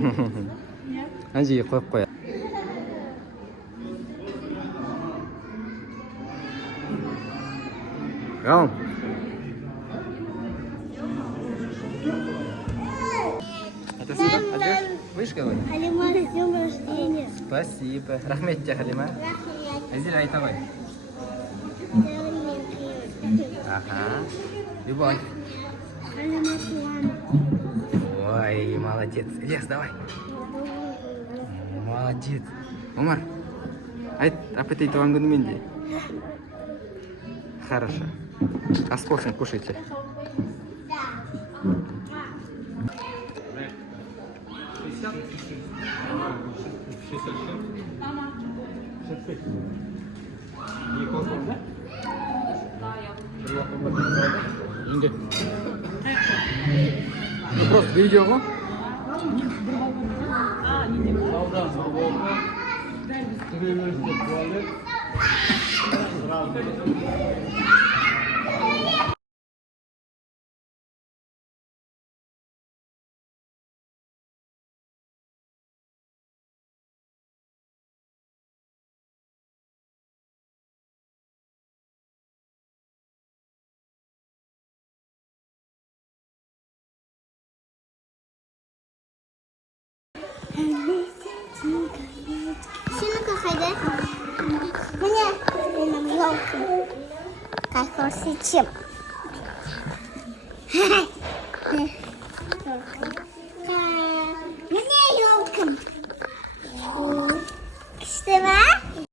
Әжей қойып қояды. Галым. Это сюда? Отвешь? Будешь говорить? Халима, с днем рождения. Спасибо. Рахмет тебе, Халима. Азиль, айтавай. Ага. Любовь. Халима, Туан. Ой, молодец. Ильяс, давай. Молодец. Умар, аппетит туған күнімен де. Хорошо. А с кофе кушайте. Просто видео ғой? Сынка қайда? Міне, менің елкам. Как көрсетем. Міне елкам. Күшті ме?